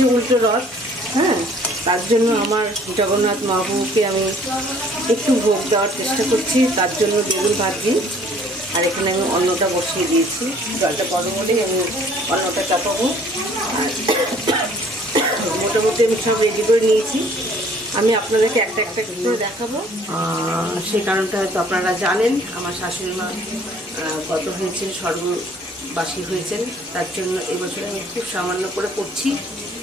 হচ্ছে উল্টো রথ। হ্যাঁ, তার জন্য আমার জগন্নাথ মহাপ্রভুকে আমি একটু ভোগ দেওয়ার চেষ্টা করছি। তার জন্য বেগুন ভাজি, আর এখানে আমি অন্নটা বসিয়ে দিয়েছি। জলটা গরম হলেই আমি অন্নটা চাপাবো। আর মোটামুটি আমি সব রেডি করে নিয়েছি। আমি আপনাদেরকে একটা একটা করে দেখাবো। সেই কারণটা হয়তো আপনারা জানেন, আমার শাশুড়ি মা গত হয়েছেন, স্বর্গবাসী হয়েছেন। তার জন্য এবছর আমি খুব সামান্য করে করছি,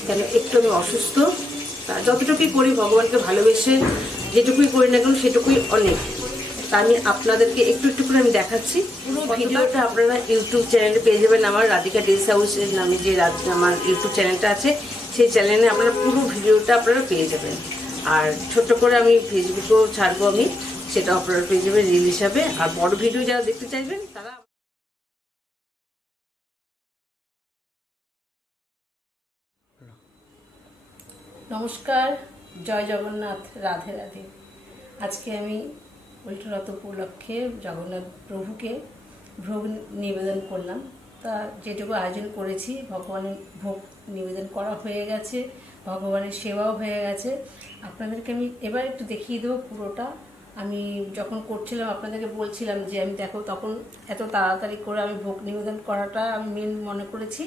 কেন একটু আমি অসুস্থ। তা যতটুকুই করি ভগবানকে ভালোবেসে যেটুকুই করি না কেন সেটুকুই অনেক। তা আমি আপনাদেরকে একটু একটু করে আমি দেখাচ্ছি। পুরো ভিডিওটা আপনারা ইউটিউব চ্যানেলে পেয়ে যাবেন। আমার রাধিকা ডেজ হাউসের নামে যে আমার ইউটিউব চ্যানেলটা আছে, সেই চ্যানেলে আপনারা পুরো ভিডিওটা আপনারা পেয়ে যাবেন। আর ছোট্ট করে আমি ফেসবুকেও ছাড়বো, আমি সেটা আপনারা পেয়ে যাবেন রিল হিসাবে। আর বড় ভিডিও যারা দেখতে চাইবেন তারা। নমস্কার, জয় জগন্নাথ, রাধে রাধে। আজকে আমি উল্টো রথ উপলক্ষে জগন্নাথ প্রভুকে ভোগ নিবেদন করলাম। তা যেটুকু আয়োজন করেছি, ভগবানের ভোগ নিবেদন করা হয়ে গেছে, ভগবানের সেবাও হয়ে গেছে। আপনাদেরকে আমি এবার একটু দেখিয়ে দেবো পুরোটা। আমি যখন করছিলাম আপনাদেরকে বলছিলাম যে আমি দেখো, তখন এত তাড়াতাড়ি করে আমি ভোগ নিবেদন করাটা আমি মেন মনে করেছি,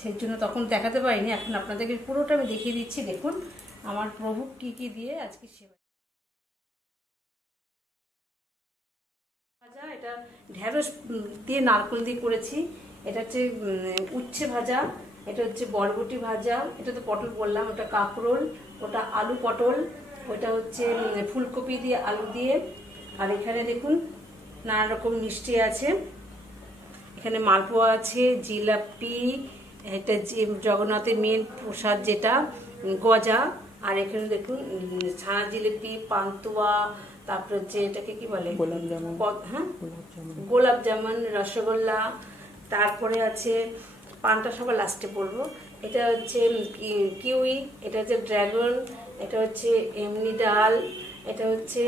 সেই জন্য তখন দেখাতে পারিনি। এখন আপনাদেরকে পুরোটা আমি দেখিয়ে দিচ্ছি। দেখুন আমার প্রভু কি কি দিয়ে আজকে সেবা। ভাজা, এটা ঢেঁড়স দিয়ে নারকেল দিয়ে করেছি। এটা হচ্ছে উচ্ছে ভাজা, এটা হচ্ছে বরবটি ভাজা, এটা তো পটল বললাম, ওটা কাঁকরোল, ওটা আলু পটল, ওটা হচ্ছে ফুলকপি দিয়ে আলু দিয়ে। আর এখানে দেখুন নানা রকম মিষ্টি আছে, এখানে মালপোয়া আছে, জিলাপি, এটা জগন্নাথের মেন প্রসাদ যেটা গজা। আর এখানে দেখুন ছানা জিলিপি, পান্তুয়া, তারপরে হচ্ছে এটাকে কি বলে, হ্যাঁ গোলাপ জামুন, রসগোল্লা। তারপরে আছে পান্তা সবার লাস্টে বলবো। এটা হচ্ছে কিউই, এটা হচ্ছে ড্রাগন, এটা হচ্ছে এমনি ডাল, এটা হচ্ছে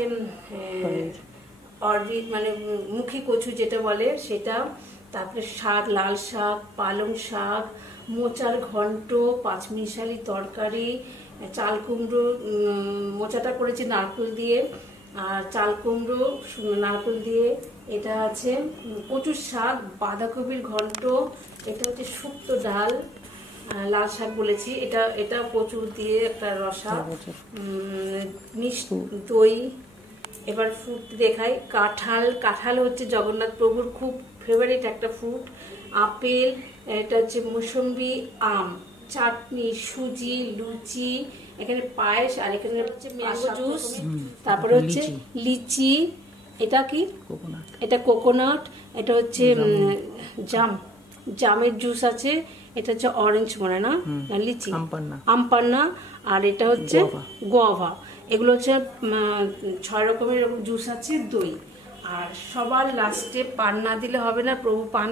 অরবিট মানে মুখী কচু যেটা বলে সেটা। তারপরে শাক, লাল শাক, পালং শাক, মোচার ঘন্ট, পাঁচমিশালি তরকারি, চাল কুমড়ো, মোচাটা করেছি নারকেল দিয়ে, আর চাল কুমড়ো নারকেল দিয়ে। এটা আছে কচুর শাক, বাঁধাকপির ঘন্ট, এটা হচ্ছে শুক্তো ডাল, লাল শাক বলেছি, এটা কচু দিয়ে একটা রসা, মিষ্টি দই। এবার ফ্রুট দেখাই। কাঁঠাল হচ্ছে জগন্নাথ প্রভুর খুব ফেভারিট একটা ফ্রুট। আপেল, এটা হচ্ছে মৌসম্বি, আম, চাটনি, সুজি, লুচি, এখানে পায়েস, আর এখানে হচ্ছে ম্যাঙ্গো জুস। তারপরে হচ্ছে লিচি, এটা কি, এটা কোকোনাট, এটা হচ্ছে জামের জুস আছে, এটা হচ্ছে অরেঞ্জ মনে না, লিচি, আমপান্না, আর এটা হচ্ছে গোয়াভা। এগুলো হচ্ছে 6 রকমের জুস আছে, দই। আর সবার লাস্টে পান না দিলে হবে না, প্রভু পান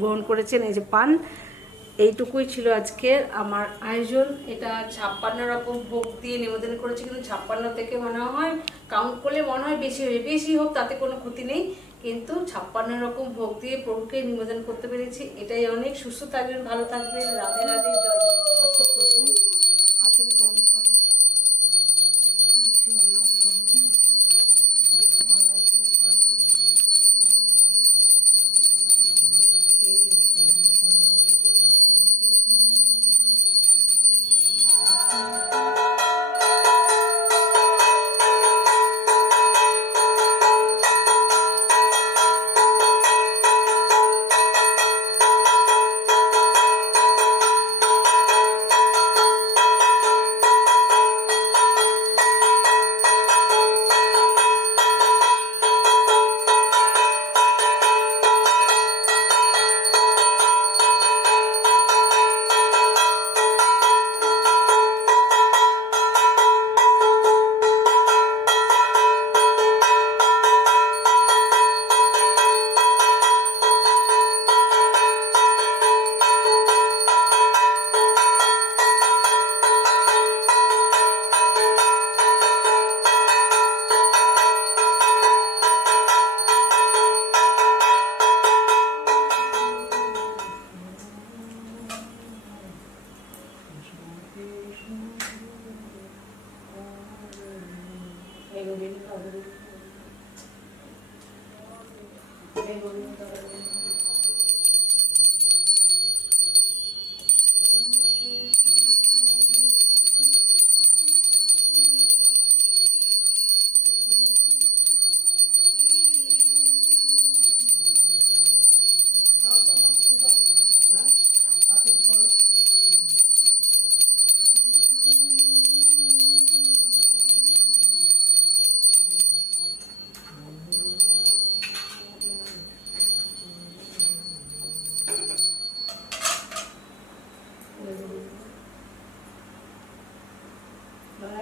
গ্রহণ করেছেন, এই যে পান। এইটুকুই ছিল আজকে আমার আয়োজন। এটা 56 রকম ভোগ দিয়ে নিবেদন করেছি, কিন্তু 56 থেকে মনে হয় কাউন্ট করলে মনে হয় বেশি হোক, তাতে কোনো ক্ষতি নেই, কিন্তু 56 রকম ভোগ দিয়ে প্রভুকে নিবেদন করতে পেরেছি, এটাই অনেক। সুস্থ থাকবেন, ভালো থাকবেন, রাধে রাধে, জয় জগন্নাথ। প্রভু আসন গ্রহণ করো।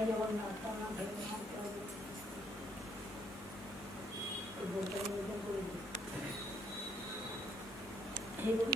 যখন নাটটা না ভেবে করে দিই